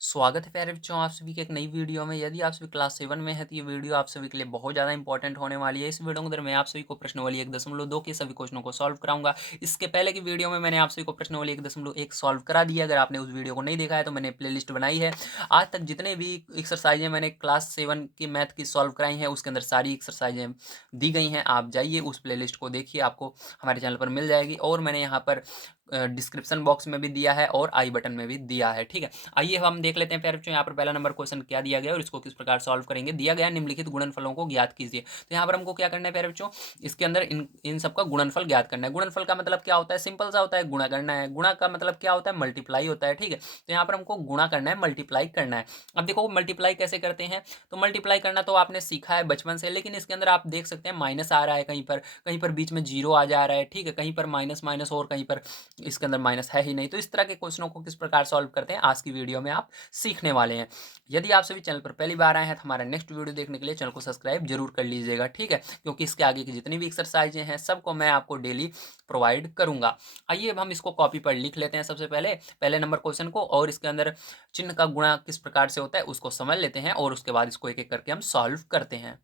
स्वागत है प्यारे बच्चों आप सभी के एक नई वीडियो में। यदि आप सभी क्लास 7 में है तो ये वीडियो आप सभी के लिए बहुत ज़्यादा इंपॉर्टेंट होने वाली है। इस वीडियो के अंदर मैं आप सभी को प्रश्नावली 1.2 के सभी क्वेश्चनों को सॉल्व कराऊंगा। इसके पहले की वीडियो में मैंने आप सभी को प्रश्नावली 1.1 सॉल्व करा दिया। अगर आपने उस वीडियो को नहीं देखा है तो मैंने प्लेलिस्ट बनाई है। आज तक जितने भी एक्सरसाइजें मैंने क्लास 7 की मैथ की सॉल्व कराई हैं उसके अंदर सारी एक्सरसाइजें दी गई हैं। आप जाइए उस प्लेलिस्ट को देखिए, आपको हमारे चैनल पर मिल जाएगी और मैंने यहाँ पर डिस्क्रिप्शन बॉक्स में भी दिया है और आई बटन में भी दिया है। ठीक है, आइए हम देख लेते हैं प्यारे बच्चों। यहाँ पर पहला नंबर क्वेश्चन क्या दिया गया और इसको किस प्रकार सॉल्व करेंगे। दिया गया निम्नलिखित गुणनफलों को ज्ञात कीजिए। तो यहाँ पर हमको क्या करना है प्यारे बच्चों, इसके अंदर इन सबका गुणनफल ज्ञात करना है। गुणनफल का मतलब क्या होता है, सिंपल सा होता है, गुणा करना है। गुणा का मतलब क्या होता है, मल्टीप्लाई होता है। ठीक है, तो यहाँ पर हमको गुणा करना है, मल्टीप्लाई करना है। अब देखो मल्टीप्लाई कैसे करते हैं, तो मल्टीप्लाई करना तो आपने सीखा है बचपन से, लेकिन इसके अंदर आप देख सकते हैं माइनस आ रहा है, कहीं पर बीच में जीरो आ जा रहा है। ठीक है, कहीं पर माइनस माइनस और कहीं पर इसके अंदर माइनस है ही नहीं। तो इस तरह के क्वेश्चनों को किस प्रकार सॉल्व करते हैं आज की वीडियो में आप सीखने वाले हैं। यदि आप सभी चैनल पर पहली बार आए हैं तो हमारा नेक्स्ट वीडियो देखने के लिए चैनल को सब्सक्राइब जरूर कर लीजिएगा। ठीक है, क्योंकि इसके आगे की जितनी भी एक्सरसाइजें हैं सबको मैं आपको डेली प्रोवाइड करूंगा। आइए अब हम इसको कॉपी पर लिख लेते हैं। सबसे पहले पहले नंबर क्वेश्चन को और इसके अंदर चिन्ह का गुणा किस प्रकार से होता है उसको समझ लेते हैं और उसके बाद इसको एक एक करके हम सॉल्व करते हैं।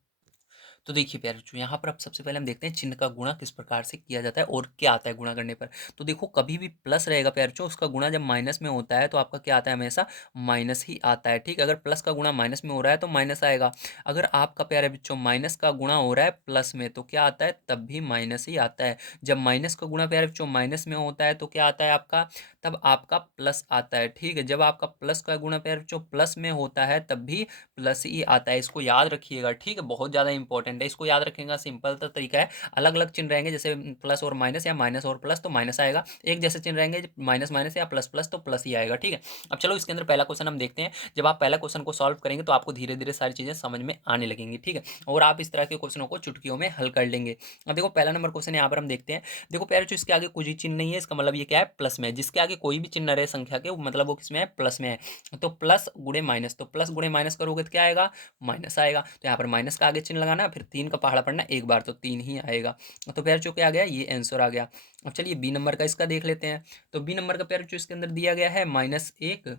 तो देखिए प्यारे बच्चों, यहाँ पर अब सबसे पहले हम देखते हैं चिन्ह का गुणा किस प्रकार से किया जाता है और क्या आता है गुणा करने पर। तो देखो कभी भी प्लस रहेगा प्यारे बच्चों, उसका गुणा जब माइनस में होता है तो आपका क्या आता है, हमेशा माइनस ही आता है। ठीक, अगर प्लस का गुणा माइनस में हो रहा है तो माइनस आएगा। अगर आपका प्यारे बच्चों माइनस का गुणा हो रहा है प्लस में तो क्या आता है, तब भी माइनस ही आता है। जब माइनस का गुणा प्यारे बच्चों माइनस में होता है तो क्या आता है आपका, तब आपका प्लस आता है। ठीक है, जब आपका प्लस का गुणा प्यारे बच्चों प्लस में होता है तब भी प्लस ही आता है। इसको याद रखिएगा। ठीक है, बहुत ज़्यादा इंपॉर्टेंट है, इसको याद रखेगा। सिंपल सा तरीका है, अलग अलग चिन्ह रहेंगे जैसे प्लस और माइनस या माइनस और प्लस तो माइनस आएगा। एक जैसे चिन्ह रहेंगे माइनस माइनस या प्लस प्लस तो प्लस ही आएगा। ठीक है, अब चलो इसके अंदर पहला क्वेश्चन हम देखते हैं। जब आप पहला क्वेश्चन को सॉल्व करेंगे तो आपको धीरे धीरे सारी चीज़ें समझ में आने लगेंगी। ठीक है, और आप इस तरह के क्वेश्चनों को चुटकियों में हल कर लेंगे। अब देखो पहला नंबर क्वेश्चन यहाँ पर हम देखते हैं। देखो प्यारे जो इसके आगे कोई चिन्ह नहीं है, इसका मतलब ये क्या है, प्लस में है। जिसके आगे कोई भी चिन्ह रहे संख्या के मतलब वो किसमें है, प्लस में है। तो प्लस गुणे माइनस, तो प्लस गुणे माइनस करोगे तो क्या आएगा, माइनस आएगा। तो यहाँ पर माइनस का आगे चिन्ह लगाना, फिर तीन का पहाड़ा पढ़ना एक बार तो तीन ही आएगा। तो प्यार जो क्या आ गया, ये आंसर आ गया। अब चलिए बी नंबर का इसका देख लेते हैं। तो बी नंबर का प्यार जो इसके अंदर दिया गया है -1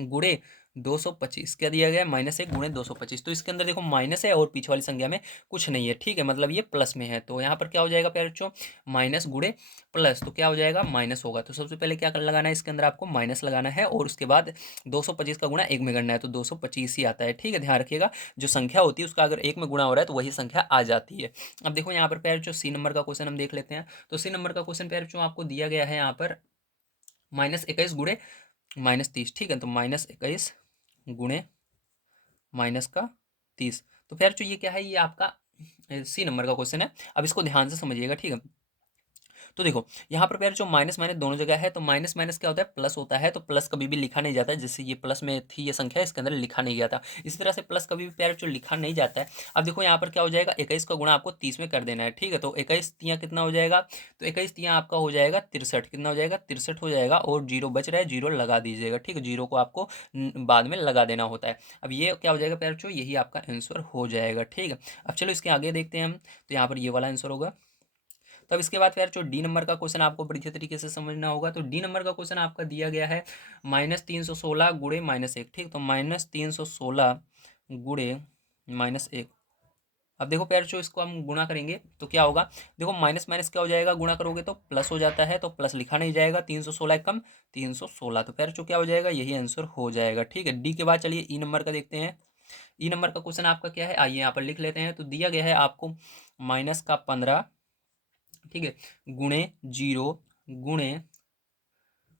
गुणे 225, क्या दिया गया है, -1 गुणे 225। तो इसके अंदर देखो माइनस है और पीछे वाली संख्या में कुछ नहीं है। ठीक है, मतलब ये प्लस में है। तो यहाँ पर क्या हो जाएगा प्यारे बच्चों, माइनस गुणे प्लस, तो क्या हो जाएगा, माइनस होगा। तो सबसे पहले क्या लगाना है, इसके अंदर आपको माइनस लगाना है और उसके बाद 225 का गुणा एक में करना है तो 225 ही आता है। ठीक है, ध्यान रखिएगा, जो संख्या होती है उसका अगर एक में गुणा हो रहा है तो वही संख्या आ जाती है। अब देखो यहाँ पर प्यारे बच्चों सी नंबर का क्वेश्चन हम देख लेते हैं। तो सी नंबर का क्वेश्चन प्यारे बच्चों आपको दिया गया है यहाँ पर -21 गुणे -30। ठीक है, तो -21 गुणे -30। तो फिर जो ये क्या है, ये आपका सी नंबर का क्वेश्चन है। अब इसको ध्यान से समझिएगा। ठीक है, तो देखो यहाँ पर प्यार जो माइनस माइनस दोनों जगह है, तो माइनस माइनस क्या होता है, प्लस होता है। तो प्लस कभी भी लिखा नहीं जाता है, जैसे ये प्लस में थी ये संख्या, इसके अंदर लिखा नहीं गया था। इसी तरह से प्लस कभी भी प्यार जो लिखा नहीं जाता है। अब देखो यहाँ पर क्या हो जाएगा, 21 का गुणा आपको 30 में कर देना है। ठीक है, तो 21 तियाँ कितना हो जाएगा, तो 21 तियाँ आपका हो जाएगा 63। कितना हो जाएगा, 63 हो जाएगा। और जीरो बच रहा है, जीरो लगा दीजिएगा। ठीक है, जीरो को आपको बाद में लगा देना होता है। अब ये क्या हो जाएगा प्यार जो, यही आपका आंसर हो जाएगा। ठीक है, अब चलो इसके आगे देखते हैं हम। तो यहाँ पर ये वाला आंसर होगा। तब इसके बाद फिर जो डी नंबर का क्वेश्चन आपको बढ़िया तरीके से समझना होगा। तो डी नंबर का क्वेश्चन आपका दिया गया है -316 गुणे -1। ठीक, तो -316 गुणे -1। अब देखो प्यार जो इसको हम गुणा करेंगे तो क्या होगा, देखो माइनस माइनस क्या हो जाएगा, गुणा करोगे तो प्लस हो जाता है। तो प्लस लिखा नहीं जाएगा, 316 कम 316, तो प्यार जो क्या हो जाएगा, यही आंसर हो जाएगा। ठीक है, डी के बाद चलिए ई नंबर का देखते हैं। ई नंबर का क्वेश्चन आपका क्या है, आइए यहाँ पर लिख लेते हैं। तो दिया गया है आपको -15, ठीक है, गुणे 0 गुणे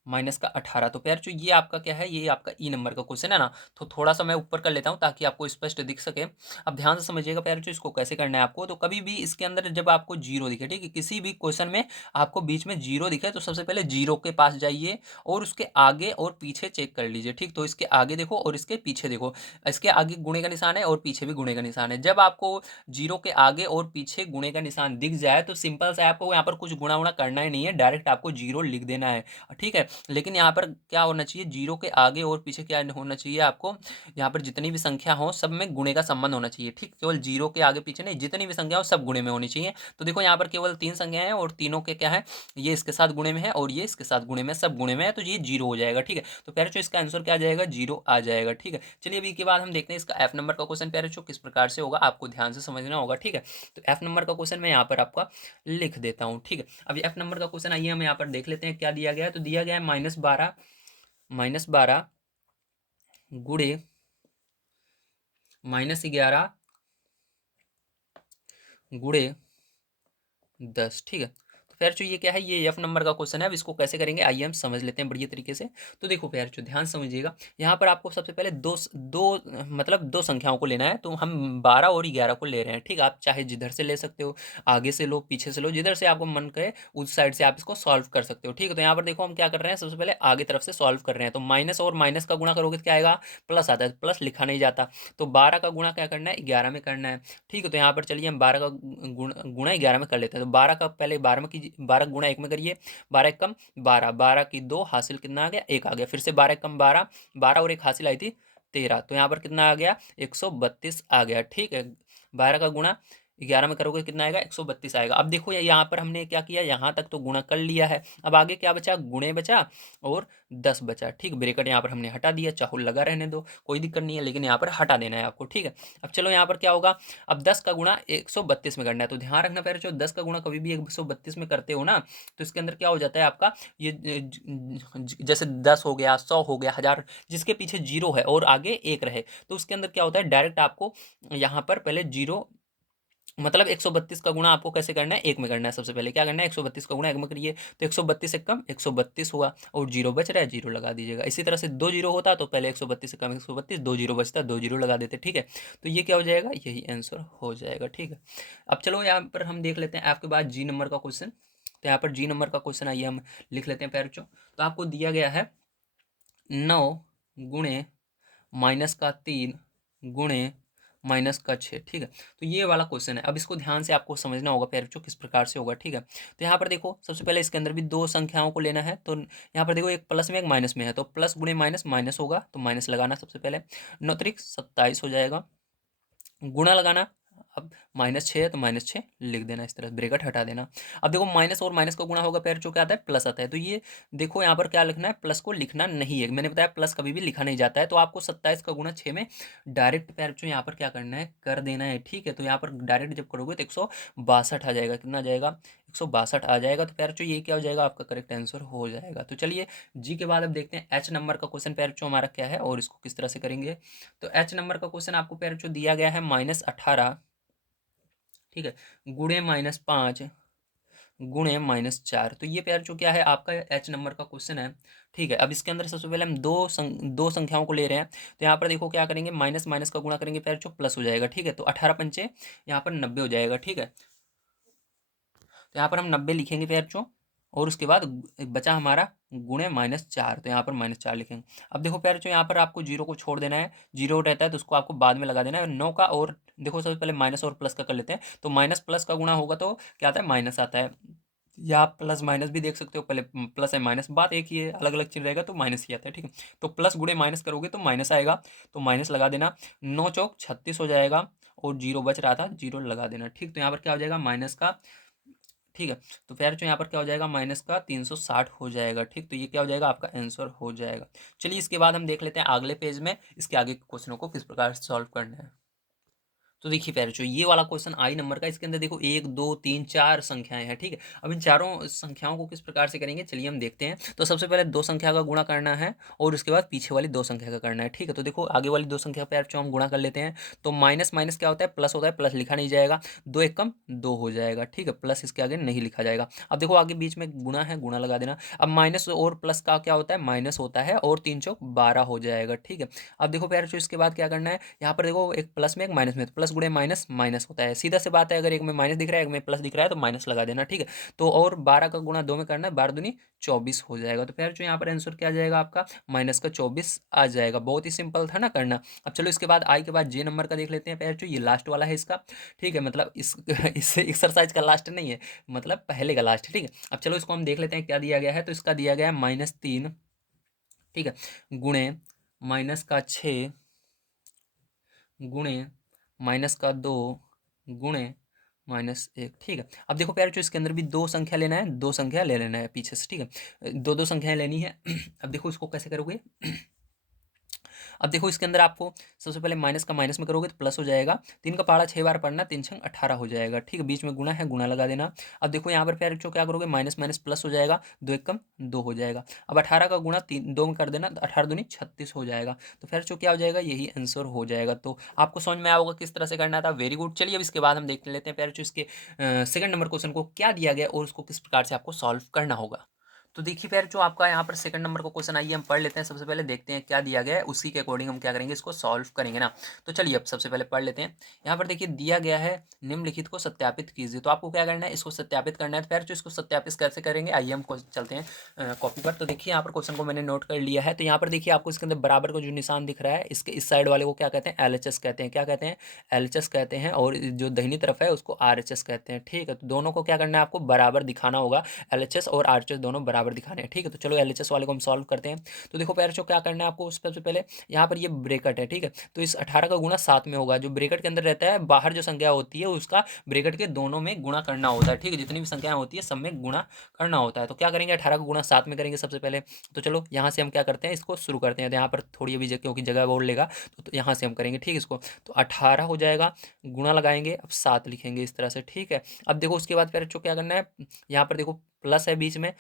-18। तो प्यार जो ये आपका क्या है, ये आपका ई नंबर का क्वेश्चन है ना। तो थोड़ा सा मैं ऊपर कर लेता हूँ ताकि आपको स्पष्ट दिख सके। अब ध्यान से समझिएगा प्यार जो, इसको कैसे करना है आपको। तो कभी भी इसके अंदर जब आपको जीरो दिखे, ठीक है, किसी भी क्वेश्चन में आपको बीच में जीरो दिखे तो सबसे पहले जीरो के पास जाइए और उसके आगे और पीछे चेक कर लीजिए। ठीक, तो इसके आगे देखो और इसके पीछे देखो, इसके आगे गुणे का निशान है और पीछे भी गुणे का निशान है। जब आपको जीरो के आगे और पीछे गुणे का निशान दिख जाए तो सिंपल सा आपको यहाँ पर कुछ गुणा वुणा करना ही नहीं है, डायरेक्ट आपको जीरो लिख देना है। ठीक है, लेकिन यहाँ पर क्या होना चाहिए, जीरो के आगे और पीछे क्या होना चाहिए आपको, यहाँ पर जितनी भी संख्या हो सब में गुणे का संबंध होना चाहिए, ठीक। केवल जीरो के आगे पीछे नहीं, जितनी भी संख्या हो सब गुणे में होनी चाहिए। तो देखो यहाँ पर केवल 3 संख्याएं हैं और तीनों के क्या है, ये इसके साथ गुणे में है और ये इसके साथ गुणे में, सब गुणे में है, तो ये जीरो हो जाएगा, ठीक है। तो प्यारे इसका आंसर क्या आ जाएगा, जीरो आ जाएगा, ठीक है। चलिए अभी के बाद हम देखते हैं इसका एफ नंबर का क्वेश्चन प्यारे किस प्रकार से होगा, आपको ध्यान से समझना होगा, ठीक है। तो एफ नंबर का क्वेश्चन मैं यहाँ पर आपका लिख देता हूँ, ठीक है। अभी एफ नंबर का क्वेश्चन आइए हम यहाँ पर देख लेते हैं क्या दिया गया है। तो दिया गया है -12 गुणे -11 गुणे 10, ठीक है। तो प्यारे ये क्या है, ये एफ नंबर का क्वेश्चन है। अब इसको कैसे करेंगे आइए हम समझ लेते हैं बढ़िया तरीके से। तो देखो प्यारे ध्यान समझिएगा, यहाँ पर आपको सबसे पहले मतलब दो संख्याओं को लेना है। तो हम 12 और 11 को ले रहे हैं, ठीक है। आप चाहे जिधर से ले सकते हो, आगे से लो, पीछे से लो, जिधर से आपको मन करे उस साइड से आप इसको सॉल्व कर सकते हो, ठीक है। तो यहाँ पर देखो हम क्या कर रहे हैं, सबसे पहले आगे तरफ से सॉल्व कर रहे हैं। तो माइनस और माइनस का गुणा करोगे तो क्या आएगा, प्लस आता है, प्लस लिखा नहीं जाता। तो 12 का गुणा क्या करना है, 11 में करना है, ठीक है। तो यहाँ पर चलिए हम 12 का गुणा 11 में कर लेते हैं। तो 12 का पहले 12 में कीजिए, 12 गुणा 1 में करिए, 12 एक कम 12, 12 की 2 हासिल कितना आ गया, 1 आ गया। फिर से 12 एक कम 12, 12 और 1 हासिल आई थी 13, तो यहाँ पर कितना आ गया, 132 आ गया, ठीक है। 12 का गुणा 11 में करोगे कितना आएगा, 132 आएगा। अब देखो यहाँ पर हमने क्या किया, यहाँ तक तो गुणा कर लिया है, अब आगे क्या बचा, गुणे बचा और 10 बचा, ठीक। ब्रेकेट यहाँ पर हमने हटा दिया, चाहो लगा रहने दो कोई दिक्कत नहीं है, लेकिन यहाँ पर हटा देना है आपको, ठीक है। अब चलो यहाँ पर क्या होगा, अब 10 का गुणा 132 में करना है। तो ध्यान रखना पहले, जो 10 का गुणा कभी भी 132 में करते हो ना, तो इसके अंदर क्या हो जाता है आपका, ये जैसे 10 हो गया, 100 हो गया, 1000, जिसके पीछे जीरो है और आगे एक रहे, तो उसके अंदर क्या होता है, डायरेक्ट आपको यहाँ पर पहले जीरो, मतलब 132 का गुणा आपको कैसे करना है, 1 में करना है। सबसे पहले क्या करना है, 132 का गुणा 1 में करिए, तो 132 एक कम 132 हुआ और जीरो बच रहा है, जीरो लगा दीजिएगा। इसी तरह से 2 जीरो होता तो पहले 132 से कम 132, 2 जीरो बचता, 2 जीरो लगा देते, ठीक है। तो ये क्या हो जाएगा, यही आंसर हो जाएगा, ठीक है। अब चलो यहाँ पर हम देख लेते हैं आपके बाद जी नंबर का क्वेश्चन। तो यहाँ पर जी नंबर का क्वेश्चन आइए हम लिख लेते हैं पैरचो। तो आपको दिया गया है 9 गुणे -3 गुणे -6, ठीक है। तो ये वाला क्वेश्चन है। अब इसको ध्यान से आपको समझना होगा प्यारे बच्चों किस प्रकार से होगा, ठीक है। तो यहाँ पर देखो सबसे पहले इसके अंदर भी दो संख्याओं को लेना है। तो यहाँ पर देखो एक प्लस में एक माइनस में है, तो प्लस गुणे माइनस, माइनस होगा तो माइनस लगाना सबसे पहले, 9 त्रिक 27 हो जाएगा, गुणा लगाना, अब -6 है तो -6 लिख देना, इस तरह ब्रेकेट हटा देना। अब देखो माइनस और माइनस का गुणा होगा पैर जो क्या आता है, प्लस आता है। तो ये देखो यहाँ पर क्या लिखना है, प्लस को लिखना नहीं है, मैंने बताया प्लस कभी भी लिखा नहीं जाता है। तो आपको 27 का गुणा 6 में डायरेक्ट पैर जो यहाँ पर क्या करना है, कर देना है, ठीक है। तो यहाँ पर डायरेक्ट जब करोगे तो 162 आ जाएगा, कितना आ जाएगा, 162 आ जाएगा। तो पैर जो ये क्या हो जाएगा, आपका करेक्ट आंसर हो जाएगा। तो चलिए जी के बाद अब देखते हैं एच नंबर का क्वेश्चन पैर जो हमारा क्या है और इसको किस तरह से करेंगे। तो एच नंबर का क्वेश्चन आपको पैर जो दिया गया है -18, ठीक है, गुणे -5 गुणे -4। तो ये प्यार जो क्या है आपका एच नंबर का क्वेश्चन है, ठीक है। अब इसके अंदर सबसे पहले हम दो संख्याओं को ले रहे हैं। तो यहाँ पर देखो क्या करेंगे, माइनस माइनस का गुणा करेंगे प्यार जो प्लस हो जाएगा, ठीक है। तो 18 पंचे यहाँ पर 90 हो जाएगा, ठीक है। तो यहाँ पर हम 90 लिखेंगे प्यार जो, और उसके बाद बचा हमारा गुणे -4, तो यहाँ पर -4 लिखेंगे। अब देखो प्यार जो यहाँ पर आपको जीरो को छोड़ देना है, जीरो रहता है तो उसको आपको बाद में लगा देना है। 9 का और देखो सबसे पहले माइनस और प्लस का कर लेते हैं। तो माइनस प्लस का गुणा होगा तो क्या आता है, माइनस आता है, या आप प्लस माइनस भी देख सकते हो, पहले प्लस है माइनस, बात एक ही है, अलग अलग चिन्ह रहेगा तो माइनस ही आता है, ठीक है। तो प्लस गुणे माइनस करोगे तो माइनस आएगा, तो माइनस लगा देना, 9 चौक 36 हो जाएगा और जीरो बच रहा था, जीरो लगा देना, ठीक। तो यहाँ पर क्या हो जाएगा, माइनस का, ठीक है। तो फिर जो यहाँ पर क्या हो जाएगा, माइनस का 360 हो जाएगा, ठीक। तो ये क्या हो जाएगा, आपका आंसर हो जाएगा। चलिए इसके बाद हम देख लेते हैं अगले पेज में इसके आगे क्वेश्चनों को किस प्रकार से सॉल्व करना है। तो देखिए प्यारे जो ये वाला क्वेश्चन आई नंबर का, इसके अंदर देखो 1 2 3 4 संख्याएं हैं, ठीक है। अब इन चारों संख्याओं को किस प्रकार से करेंगे, चलिए हम देखते हैं। तो सबसे पहले दो संख्या का गुणा करना है और उसके बाद पीछे वाली दो संख्या का करना है, ठीक है। तो देखो आगे वाली दो संख्या प्यार जो हम गुणा कर लेते हैं। तो माइनस माइनस क्या होता है, प्लस होता है, प्लस लिखा नहीं जाएगा, 2 एक कम 2 हो जाएगा, ठीक है, प्लस इसके आगे नहीं लिखा जाएगा। अब देखो आगे बीच में गुणा है, गुणा लगा देना। अब माइनस और प्लस का क्या होता है, माइनस होता है, और 3 चौक 12 हो जाएगा, ठीक है। अब देखो प्यार जो इसके बाद क्या करना है, यहाँ पर देखो एक प्लस में एक माइनस में, तो प्लस गुणे माइनस माइनस होता है, सीधा सी बात है। अगर एक में माइनस दिख रहा है, एक में प्लस दिख रहा है तो माइनस लगा देना, ठीक है। तो और 12 का गुणा 2 में करना है, 12 दूनी 24 हो जाएगा। तो फिर जो यहाँ पर आंसर क्या आ जाएगा आपका, माइनस का 24 आ जाएगा। बहुत ही सिंपल था ना करना। अब चलो इसके बाद आई के बाद जे नंबर का देख लेते हैं। फिर जो ये लास्ट वाला है इसका, ठीक है, मतलब इस एक्सरसाइज का लास्ट नहीं है, मतलब पहले का लास्ट, ठीक है। अब चलो इसको हम देख लेते हैं क्या दिया गया है। तो इसका दिया गया है -3, ठीक है, गुणे -6 गुणे -2 गुणे -1, ठीक है। अब देखो प्यारे, जो इसके अंदर भी दो संख्या लेना है, दो संख्या ले लेना है पीछे से, ठीक है, दो दो संख्याएं लेनी है। अब देखो इसको कैसे करोगे। अब देखो इसके अंदर आपको सबसे पहले माइनस का माइनस में करोगे तो प्लस हो जाएगा, 3 का पहाड़ा 6 बार पढ़ना, 3 छंग 18 हो जाएगा, ठीक है। बीच में गुणा है, गुणा लगा देना। अब देखो यहाँ पर प्यारे बच्चों क्या करोगे, माइनस माइनस प्लस हो जाएगा, 2 एकम 2 हो जाएगा। अब 18 का गुणा 2 में कर देना, 18 दूनी 36 हो जाएगा। तो फिर जो क्या हो जाएगा, यही आंसर हो जाएगा। तो आपको समझ में आया होगा किस तरह से करना था। Very good. चलिए अब इसके बाद हम देख लेते हैं प्यारे बच्चों इसके सेकंड नंबर क्वेश्चन को क्या दिया गया और उसको किस प्रकार से आपको सॉल्व करना होगा। तो देखिए फिर जो आपका यहाँ पर सेकंड नंबर का क्वेश्चन आइए हम पढ़ लेते हैं। सबसे पहले देखते हैं क्या दिया गया है, उसी के अकॉर्डिंग हम क्या करेंगे, इसको सॉल्व करेंगे ना। तो चलिए अब सबसे पहले पढ़ लेते हैं। यहाँ पर देखिए दिया गया है, निम्नलिखित को सत्यापित कीजिए। तो आपको क्या करना है, इसको सत्यापित करना है। तो फिर जो इसको सत्यापित कैसे करेंगे, आइए हम चलते हैं कॉपी पर। तो देखिए यहाँ पर क्वेश्चन को मैंने नोट कर लिया है। तो यहाँ पर देखिए आपको इसके अंदर बराबर का जो निशान दिख रहा है, इसके इस साइड वाले को क्या कहते हैं, LHS कहते हैं। क्या कहते हैं, LHS कहते हैं। और जो दाहिनी तरफ है उसको RHS कहते हैं, ठीक है। तो दोनों को क्या करना है, आपको बराबर दिखाना होगा। LHS और RHS दोनों बराबर दिखाने हैं, ठीक है। तो चलो LHS वाले को हम सॉल्व करते हैं। तो देखो प्यारे बच्चों क्या करना है आपको, सबसे पहले यहाँ पर ये ब्रैकेट है, ठीक है। तो इस 18 का गुणा 7 में होगा। जो ब्रैकेट के अंदर रहता है, बाहर जो संख्या होती है उसका ब्रैकेट के दोनों में गुणा करना होता है, ठीक है। जितनी भी संख्याएं होती है सब में गुणा करना होता है। तो क्या करेंगे, 18 का गुणा 7 में करेंगे सबसे पहले। तो चलो यहाँ से हम क्या करते हैं, इसको शुरू करते हैं। तो यहाँ पर थोड़ी अभी क्योंकि जगह बोल लेगा, तो यहाँ से हम करेंगे, ठीक है। इसको तो 18 हो जाएगा, गुणा लगाएंगे, अब 7 लिखेंगे इस तरह से, ठीक है। अब देखो उसके बाद फिर क्या करना है, यहाँ पर देखो प्लस है बीच में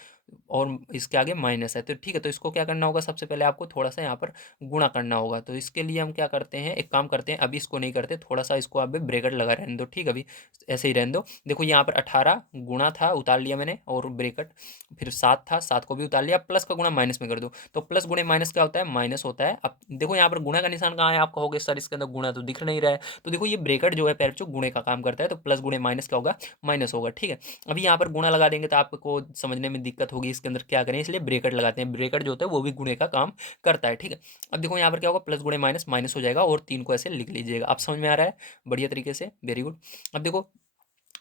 और इसके आगे माइनस है, तो ठीक है। तो इसको क्या करना होगा, सबसे पहले आपको थोड़ा सा यहाँ पर गुणा करना होगा। तो इसके लिए हम क्या करते हैं, एक काम करते हैं, अभी इसको नहीं करते, थोड़ा सा इसको अभी ब्रैकेट लगा रहने दो, ठीक है। अभी ऐसे ही रहने दो। देखो यहाँ पर 18 गुणा था, उतार लिया मैंने, और ब्रैकेट फिर 7 था, 7 को भी उतार लिया, प्लस का गुणा माइनस में कर दो। तो प्लस गुणे माइनस क्या होता है, माइनस होता है। अब देखो यहाँ पर गुणा का निशान कहाँ है, आप कहोगे सर इसके अंदर गुणा तो दिख नहीं रहा है। तो देखो ये ब्रैकेट जो है पैर जो गुणे का काम करता है, तो प्लस गुणे माइनस क्या होगा, माइनस होगा, ठीक है। अभी यहाँ पर गुणा लगा देंगे तो आपको समझने में दिक्कत होगी इसके अंदर क्या करें, इसलिए ब्रैकेट लगाते हैं। ब्रैकेट जो होता है वो भी गुणे का काम करता है, ठीक है। अब देखो यहाँ पर क्या होगा, प्लस गुणे माइनस माइनस हो जाएगा, और 3 को ऐसे लिख लीजिएगा। आप समझ में आ रहा है बढ़िया तरीके से, वेरी गुड। अब देखो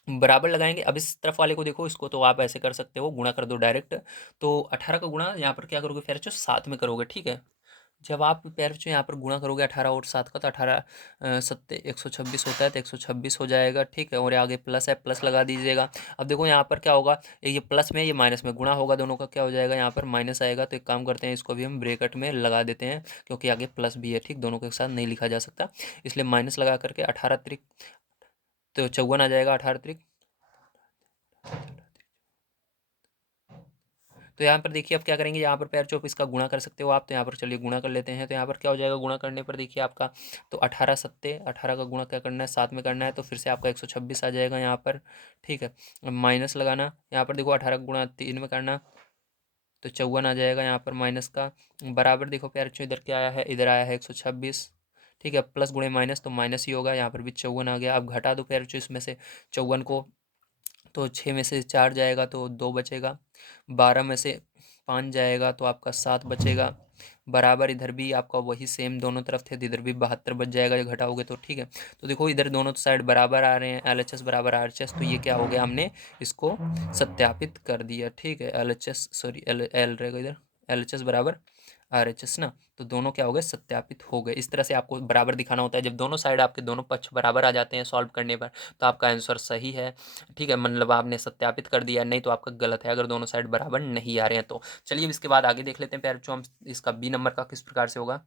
बराबर लगाएंगे। अब इस तरफ वाले को देखो, इसको तो आप ऐसे कर सकते हो, गुणा कर दो डायरेक्ट। तो 18 का गुणा यहाँ पर क्या करोगे, फिर 7 में करोगे, ठीक है। जब आप पैर जो यहाँ पर गुणा करोगे 18 और 7 का, तो 18 सत्ते 126 होता है, तो 126 हो जाएगा, ठीक है। और आगे प्लस है, प्लस लगा दीजिएगा। अब देखो यहाँ पर क्या होगा, ये प्लस में ये माइनस में गुणा होगा, दोनों का क्या हो जाएगा, यहाँ पर माइनस आएगा। तो एक काम करते हैं, इसको भी हम ब्रैकेट में लगा देते हैं, क्योंकि आगे प्लस भी है, ठीक, दोनों के साथ नहीं लिखा जा सकता, इसलिए माइनस लगा करके 18 त्रिक तो 54 आ जाएगा, 18 त्रिक। तो यहाँ पर देखिए अब क्या करेंगे, यहाँ पर पैर चौप इसका गुणा कर सकते हो आप। तो यहाँ पर चलिए गुणा कर लेते हैं। तो यहाँ पर क्या हो जाएगा, गुणा करने पर देखिए आपका, तो 18 सत्ते 18 का गुणा क्या करना है, 7 में करना है। तो फिर से आपका 126 आ जाएगा यहाँ पर, ठीक है। माइनस लगाना, यहाँ पर देखो 18 का गुणा 3 में करना, तो 54 आ जाएगा यहाँ पर माइनस का। बराबर देखो प्यार बच्चों इधर क्या आया है, इधर आया है 126, ठीक है। प्लस गुणे माइनस तो माइनस ही होगा, यहाँ पर भी 54 आ गया। अब घटा दो प्यार बच्चों इसमें से 54 को, तो 6 में से 4 जाएगा तो 2 बचेगा, 12 में से 5 जाएगा तो आपका 7 बचेगा। बराबर इधर भी आपका वही सेम, दोनों तरफ थे तो इधर भी 72 बच जाएगा, ये घटाओगे तो, ठीक है। तो देखो इधर दोनों साइड बराबर आ रहे हैं, LHS बराबर RHS, तो ये क्या हो गया, हमने इसको सत्यापित कर दिया, ठीक है। LHS सॉरी एल रहेगा इधर, LHS बराबर RHS ना, तो दोनों क्या हो गए, सत्यापित हो गए। इस तरह से आपको बराबर दिखाना होता है। जब दोनों साइड आपके दोनों पक्ष बराबर आ जाते हैं सॉल्व करने पर, तो आपका आंसर सही है, ठीक है। मतलब आपने सत्यापित कर दिया, नहीं तो आपका गलत है अगर दोनों साइड बराबर नहीं आ रहे हैं तो। चलिए अब इसके बाद आगे देख लेते हैं प्यारे बच्चों हम इसका बी नंबर का किस प्रकार से होगा।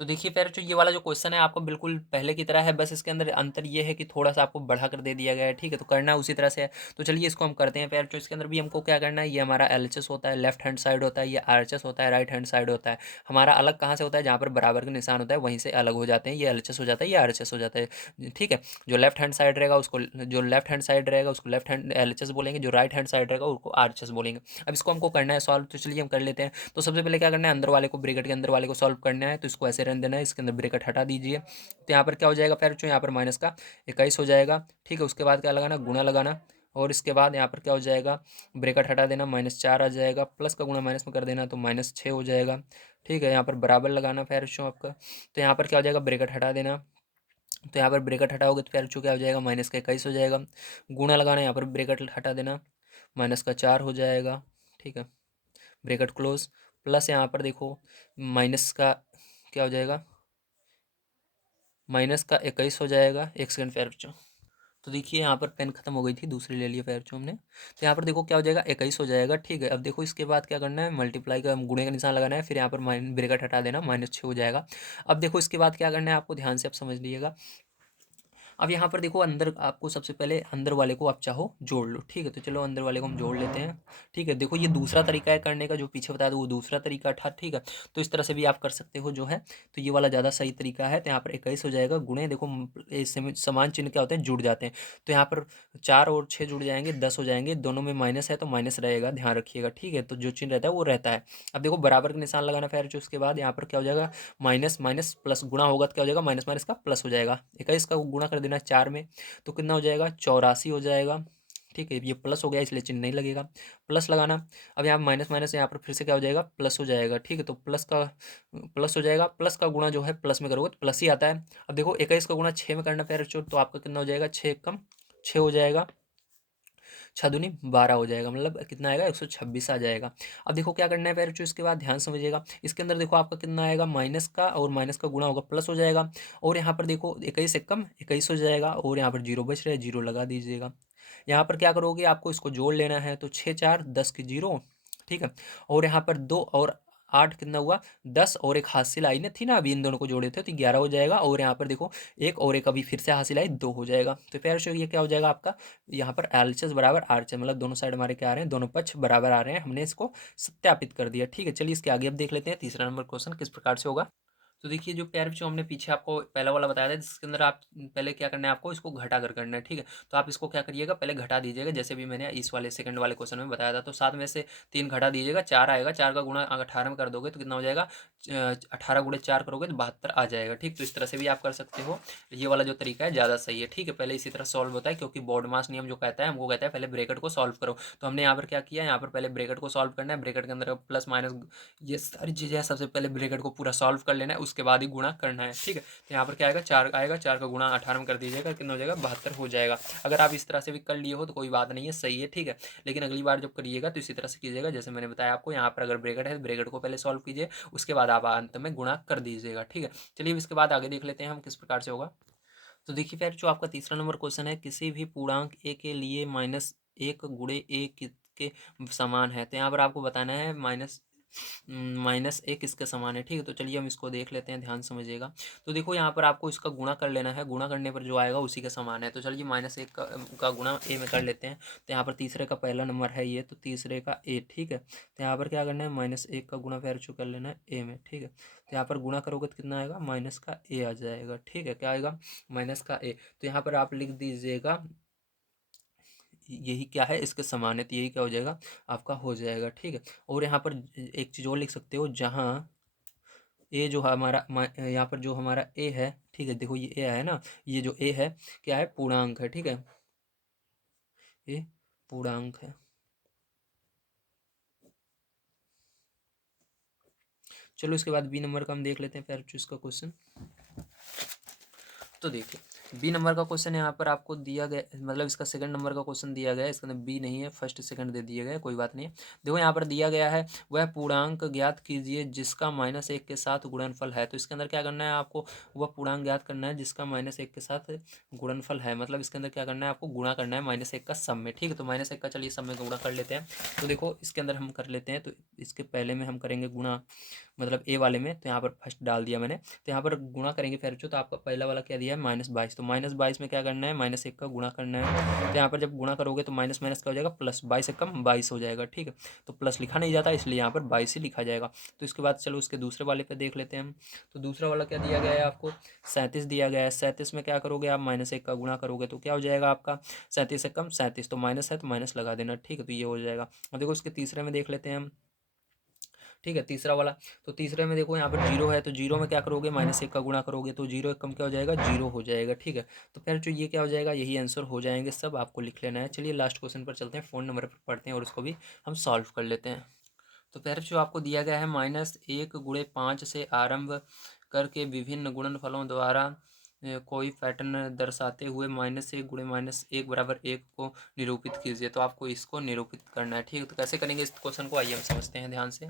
तो देखिए प्यारे बच्चों ये वाला जो क्वेश्चन है आपको बिल्कुल पहले की तरह है, बस इसके अंदर अंतर ये है कि थोड़ा सा आपको बढ़ा कर दे दिया गया है, ठीक है। तो करना उसी तरह से है। तो चलिए इसको हम करते हैं प्यारे बच्चों। इसके अंदर भी हमको क्या करना है, ये हमारा LHS होता है, लेफ्ट हैंड साइड होता है, ये RHS होता है, राइट हैंड साइड होता है। हमारा अलग कहाँ से होता है, जहाँ पर बराबर का निशान होता है वहीं से अलग हो जाते हैं, ये LHS हो जाता है, ये RHS हो जाता है, ठीक है। जो लेफ्ट हैंड साइड रहेगा उसको, जो लेफ्ट हैंड साइड रहेगा उसको लेफ्ट हैंड LHS बोलेंगे, जो राइट हैंड साइड रहेगा उसको RHS बोलेंगे। अब इसको हमको करना है सॉल्व, तो चलिए हम कर लेते हैं। तो सबसे पहले क्या करना है, अंदर वाले को, ब्रैकेट के अंदर वाले को सॉल्व करना है। तो इसको ऐसे रहने देना है, इसके अंदर ब्रैकेट हटा दीजिए। तो यहाँ पर क्या हो जाएगा फिर बच्चों, यहाँ पर माइनस का 21 हो जाएगा, ठीक है। उसके बाद क्या लगाना, गुणा लगाना, और इसके बाद यहाँ पर क्या हो जाएगा, ब्रैकेट हटा देना, -4 आ जाएगा, प्लस का गुणा माइनस में कर देना तो -6 हो जाएगा, ठीक है। यहाँ पर बराबर लगाना फिर बच्चों आपका, तो यहाँ पर क्या हो जाएगा, ब्रैकेट हटा देना, तो यहाँ पर ब्रैकेट हटाओगे तो फिर बच्चों क्या हो जाएगा, -21 हो जाएगा। गुणा लगाना, यहाँ पर ब्रैकेट हटा देना, -4 हो जाएगा, ठीक है, ब्रैकेट क्लोज। प्लस यहाँ पर देखो माइनस का क्या हो जाएगा, -21 हो जाएगा। एक सेकंड फिर बच्चों, तो देखिए यहाँ पर पेन खत्म हो गई थी, दूसरी ले लिए फिर बच्चों हमने। तो यहाँ पर देखो क्या हो जाएगा, 21 हो जाएगा, ठीक है। अब देखो इसके बाद क्या करना है, मल्टीप्लाई का गुणे का निशान लगाना है, फिर यहाँ पर ब्रैकेट हटा देना, -6 हो जाएगा। अब देखो इसके बाद क्या करना है आपको, ध्यान से आप समझ लीजिएगा। अब यहाँ पर देखो अंदर आपको सबसे पहले अंदर वाले को आप चाहो जोड़ लो, ठीक है। तो चलो अंदर वाले को हम जोड़ लेते हैं, ठीक है। देखो ये दूसरा तरीका है करने का, जो पीछे बताया था वो दूसरा तरीका था, ठीक है। तो इस तरह से भी आप कर सकते हो जो है, तो ये वाला ज़्यादा सही तरीका है। तो यहाँ पर 21 हो जाएगा, गुणे देखो समान चिन्ह क्या होते हैं, जुड़ जाते हैं। तो यहाँ पर 4 और 6 जुड़ जाएंगे, 10 हो जाएंगे, दोनों में माइनस है तो माइनस रहेगा, ध्यान रखिएगा, ठीक है। तो जो चिन्ह रहता है वो रहता है। अब देखो बराबर का निशान लगाना फिर उसके बाद यहाँ पर क्या हो जाएगा, माइनस माइनस प्लस गुणा होगा तो क्या हो जाएगा, माइनस माइनस का प्लस हो जाएगा। 21 का गुणा कर देना 4 में, तो कितना हो जाएगा, 84 हो जाएगा, ठीक है। ये प्लस हो गया इसलिए चिन्ह नहीं लगेगा, प्लस लगाना। अब यहाँ माइनस माइनस यहाँ पर फिर से क्या हो जाएगा, प्लस हो जाएगा, ठीक है। तो प्लस हो जाएगा, प्लस का गुणा जो है प्लस में करोगे तो प्लस ही आता है। अब देखो 21 का गुणा 6 में करना पैर चोट, तो आपका कितना हो जाएगा, 6 कम 6 हो जाएगा, 6 दूनी 12 हो जाएगा, मतलब कितना आएगा, 126 आ जाएगा। अब देखो क्या करना है पैर चो, इसके बाद ध्यान समझिएगा, इसके अंदर देखो आपका कितना आएगा, माइनस का और माइनस का गुणा होगा प्लस हो जाएगा, और यहाँ पर देखो 21 एक कम 21 हो जाएगा, और यहाँ पर जीरो बच रहा है, जीरो लगा दीजिएगा। यहाँ पर क्या करोगे, आपको इसको जोड़ लेना है, तो 6 4 10 की जीरो, ठीक है। और यहाँ पर 2 और 8 कितना हुआ, 10, और एक हासिल आई ना थी ना, अभी इन दोनों को जोड़े थे तो 11 हो जाएगा। और यहाँ पर देखो एक और एक अभी फिर से हासिल आई, 2 हो जाएगा। तो फिर ये क्या हो जाएगा आपका, यहाँ पर एलएचएस बराबर आरएचएस, मतलब दोनों साइड हमारे क्या आ रहे हैं, दोनों पक्ष बराबर आ रहे हैं। हमने इसको सत्यापित कर दिया, ठीक है। चलिए इसके आगे अब देख लेते हैं तीसरा नंबर क्वेश्चन किस प्रकार से होगा। तो देखिए जो पैर जो हमने पीछे आपको पहला वाला बताया था, जिसके अंदर आप पहले क्या करना है, आपको इसको घटा कर करना है, ठीक है। तो आप इसको क्या करिएगा, पहले घटा दीजिएगा, जैसे भी मैंने इस वाले सेकंड वाले क्वेश्चन में बताया था। तो 7 में से 3 घटा दीजिएगा, 4 आएगा, 4 का गुणा 18 में कर दोगे तो कितना हो जाएगा, 18 गुणे 4 करोगे तो 72 आ जाएगा, ठीक। तो इस तरह से भी आप कर सकते हो, ये वाला जो तरीका है ज़्यादा सही है, ठीक है। पहले इसी तरह सॉल्व होता है, क्योंकि बॉड मास नियम जो कहता है, हमको कहता है पहले ब्रैकेट को सॉल्व करो। तो हमने यहाँ पर क्या किया, यहाँ पर पहले ब्रैकेट को सॉल्व करना है, ब्रैकेट के अंदर प्लस माइनस ये सारी चीज़ें हैं, सबसे पहले ब्रैकेट को पूरा सॉल्व कर लेना है, उसके बाद ही गुणा करना है, ठीक है। तो यहाँ पर क्या आएगा, 4 आएगा, 4 का गुणा 18 में कर दीजिएगा, कितना हो जाएगा, 72 हो जाएगा। अगर आप इस तरह से भी कर लिए हो तो कोई बात नहीं है, सही है, ठीक है। लेकिन अगली बार जब करिएगा तो इसी तरह से कीजिएगा, जैसे मैंने बताया आपको। यहाँ पर अगर ब्रैकेट है तो ब्रैकेट को पहले सॉल्व कीजिए, उसके बाद आप अंत में गुणा कर दीजिएगा, ठीक है। चलिए अब इसके बाद आगे देख लेते हैं हम किस प्रकार से होगा। तो देखिए फिर जो आपका तीसरा नंबर क्वेश्चन है, किसी भी पूर्णांक ए के लिए -1 गुणे ए के समान है। तो यहाँ पर आपको बताना है -1 किसके समान है, ठीक है। तो चलिए हम इसको देख लेते हैं, ध्यान समझिएगा। तो देखो यहाँ पर आपको इसका गुणा कर लेना है, गुणा करने पर जो आएगा उसी के समान है। तो चलिए -1 का गुणा ए में कर लेते हैं। तो यहाँ पर तीसरे का पहला नंबर है ये, तो तीसरे का ए, ठीक है। तो यहाँ पर क्या करना है, -1 का गुणा फिर कर लेना है ए में, ठीक है। तो यहाँ पर गुणा करोगे तो कितना आएगा, माइनस का ए आ जाएगा, ठीक है। क्या आएगा, माइनस का ए। तो यहाँ पर आप लिख दीजिएगा यही क्या है, इसके समान है, तो यही क्या हो जाएगा, आपका हो जाएगा, ठीक है। और यहाँ पर एक चीज़ और लिख सकते हो, जहाँ ए जो हमारा यहाँ पर जो हमारा ए है, ठीक है। देखो ये ए है ना, ये जो ए है क्या है, पूर्णांक है, ठीक है। ये पूर्णांक है। चलो इसके बाद बी नंबर का हम देख लेते हैं फिर इसका क्वेश्चन। तो देखिए बी नंबर का क्वेश्चन यहाँ पर आपको दिया गया, मतलब इसका सेकंड नंबर का क्वेश्चन दिया गया है, इसके अंदर बी नहीं है, फर्स्ट सेकंड दे दिए गए, कोई बात नहीं है। देखो यहाँ पर दिया गया है, वह पूर्णांक ज्ञात कीजिए जिसका -1 के साथ गुणनफल है। तो इसके अंदर क्या करना है आपको, वह पूर्णांक ज्ञात करना है जिसका -1 के साथ गुणनफल है, मतलब इसके अंदर क्या करना है, आपको गुणा करना है -1 का सम में, ठीक है। तो -1 का चलिए सम में गुणा कर लेते हैं। तो देखो इसके अंदर हम कर लेते हैं, तो इसके पहले में हम करेंगे गुणा, मतलब ए वाले में, तो यहाँ पर फर्स्ट डाल दिया मैंने। तो यहाँ पर गुणा करेंगे फिर तो आपका पहला वाला क्या दिया है, -22। तो -22 में क्या करना है, -1 का गुणा करना है। तो यहाँ पर जब गुणा करोगे तो माइनस माइनस का हो जाएगा प्लस, 22 एक कम 22 हो जाएगा, ठीक है। तो प्लस लिखा नहीं जाता, इसलिए यहाँ पर 22 ही लिखा जाएगा। तो इसके बाद चलो उसके दूसरे वाले पे देख लेते हैं हम। तो दूसरा वाला क्या दिया गया है आपको, 37 दिया गया है। 37 में क्या करोगे आप, -1 का गुणा करोगे तो क्या हो जाएगा आपका, 37 से कम 37, तो माइनस है तो माइनस लगा देना, ठीक है। तो ये हो जाएगा। और देखो इसके तीसरे में देख लेते हैं हम, ठीक है, तीसरा वाला। तो तीसरे में देखो यहाँ पर जीरो है, तो जीरो में क्या करोगे, -1 का गुणा करोगे तो जीरो एक कम क्या हो जाएगा, जीरो हो जाएगा। ठीक है, तो फिर जो ये क्या हो जाएगा, यही आंसर हो जाएंगे सब, आपको लिख लेना है। चलिए लास्ट क्वेश्चन पर चलते हैं, फ़ोन नंबर पर पढ़ते हैं और उसको भी हम सॉल्व कर लेते हैं। तो फिर जो आपको दिया गया है, -1 × 5 से आरंभ करके विभिन्न गुणनफलों द्वारा कोई पैटर्न दर्शाते हुए -1 × -1 को निरूपित कीजिए। तो आपको इसको निरूपित करना है। ठीक है, तो कैसे करेंगे इस क्वेश्चन को, आइए हम समझते हैं ध्यान से।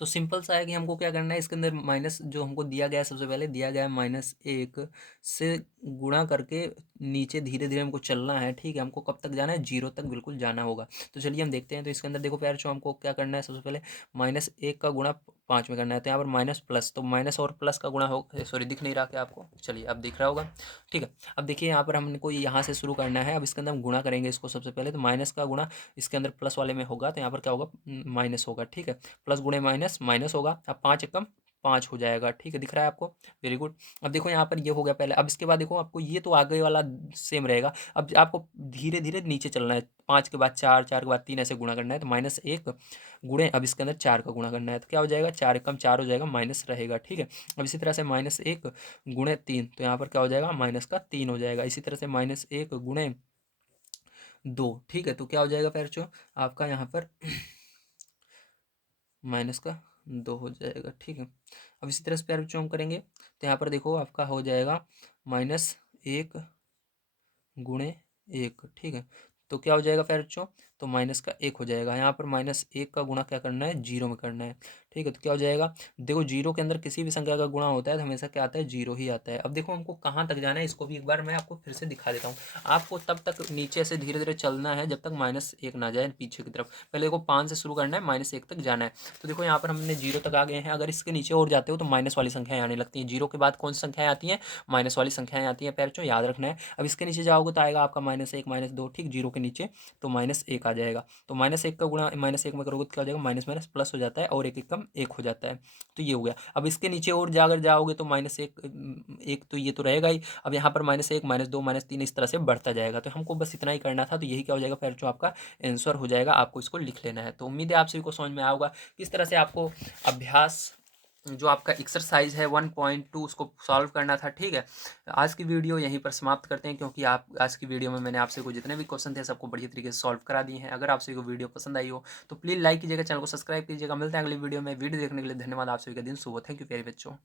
तो सिंपल सा है कि हमको क्या करना है, इसके अंदर माइनस जो हमको दिया गया है, सबसे पहले दिया गया है -1 से गुणा करके नीचे धीरे धीरे हमको चलना है। ठीक है, हमको कब तक जाना है, जीरो तक बिल्कुल जाना होगा। तो चलिए हम देखते हैं। तो इसके अंदर देखो प्यार, जो हमको क्या करना है, सबसे पहले -1 का गुणा 5 में करना है। तो यहाँ पर माइनस प्लस, तो माइनस और प्लस का गुणा हो, सॉरी दिख नहीं रहा क्या आपको, चलिए अब दिख रहा होगा। ठीक है, अब देखिए यहाँ पर हमको यहाँ से शुरू करना है। अब इसके अंदर हम गुणा करेंगे इसको सबसे पहले। तो माइनस का गुणा इसके अंदर प्लस वाले में होगा, तो यहाँ पर क्या होगा, माइनस होगा। ठीक है, प्लस गुणे माइनस, माइनस होगा। अब 5 एकम 5 हो जाएगा। ठीक है, दिख रहा है आपको, वेरी गुड। अब देखो यहाँ पर ये हो गया पहले। अब इसके बाद देखो आपको ये तो आगे वाला सेम रहेगा। अब आपको धीरे धीरे नीचे चलना है, 5 के बाद 4, 4 के बाद 3 ऐसे गुणा करना है। तो -1 गुणे, अब इसके अंदर 4 का गुणा करना है। तो क्या हो जाएगा, 4 एकम 4 हो जाएगा, माइनस रहेगा। ठीक है, अब इसी तरह से -1 गुणे 3, तो यहाँ पर क्या हो जाएगा, माइनस का 3 हो जाएगा। इसी तरह से -1 गुणे 2। ठीक है, तो क्या हो जाएगा फिर जो आपका यहाँ पर माइनस का 2 हो जाएगा। ठीक है, अब इसी तरह से पैर जो हम करेंगे, तो यहाँ पर देखो आपका हो जाएगा -1 गुणे 1। ठीक है, तो क्या हो जाएगा फिर बच्चों, तो माइनस का 1 हो जाएगा। यहाँ पर -1 का गुणा क्या करना है, जीरो में करना है। ठीक है, तो क्या हो जाएगा, देखो जीरो के अंदर किसी भी संख्या का गुणा होता है तो हमेशा क्या आता है, जीरो ही आता है। अब देखो हमको कहाँ तक जाना है, इसको भी एक बार मैं आपको फिर से दिखा देता हूँ। आपको तब तक नीचे से धीरे धीरे चलना है जब तक -1 ना जाए पीछे की तरफ। पहले देखो 5 से शुरू करना है, -1 तक जाना है। तो देखो यहाँ पर हमने जीरो तक आ गए हैं। अगर इसके नीचे और जाते हो तो माइनस वाली संख्याएं आने लगती हैं। जीरो के बाद कौन सी संख्याएं आती हैं, माइनस वाली संख्याएं आती हैं। पैर याद रखना है। अब इसके नीचे जाओगे तो आएगा आपका -1 -2। ठीक, जीरो के नीचे तो -1 आ जाएगा। तो -1 का गुणा -1 में करोगे तो क्या हो जाएगा, माइनस माइनस प्लस हो जाता है और एक एकम 1 हो जाता है। तो ये हो गया। अब इसके नीचे और जाकर जाओगे तो -1 तो ये तो रहेगा ही। अब यहाँ पर -1 -2 -3 इस तरह से बढ़ता जाएगा। तो हमको बस इतना ही करना था। तो यही क्या हो जाएगा फिर जो आपका आंसर हो जाएगा। आपको इसको लिख लेना है। तो उम्मीद है आप सभी को समझ में आया होगा किस तरह से आपको अभ्यास जो आपका एक्सरसाइज है 1.2 उसको सॉल्व करना था। ठीक है, आज की वीडियो यहीं पर समाप्त करते हैं, क्योंकि आप आज की वीडियो में मैंने आपसे को जितने भी क्वेश्चन थे सबको बढ़िया तरीके से सॉल्व करा दिए हैं। अगर आप सभी को वीडियो पसंद आई हो तो प्लीज़ लाइक कीजिएगा, चैनल को सब्सक्राइब कीजिएगा। मिलते हैं अगली वीडियो में। वीडियो देखने के लिए धन्यवाद। आप सभी का दिन शुभ हो। थैंक यू प्यारे बच्चों।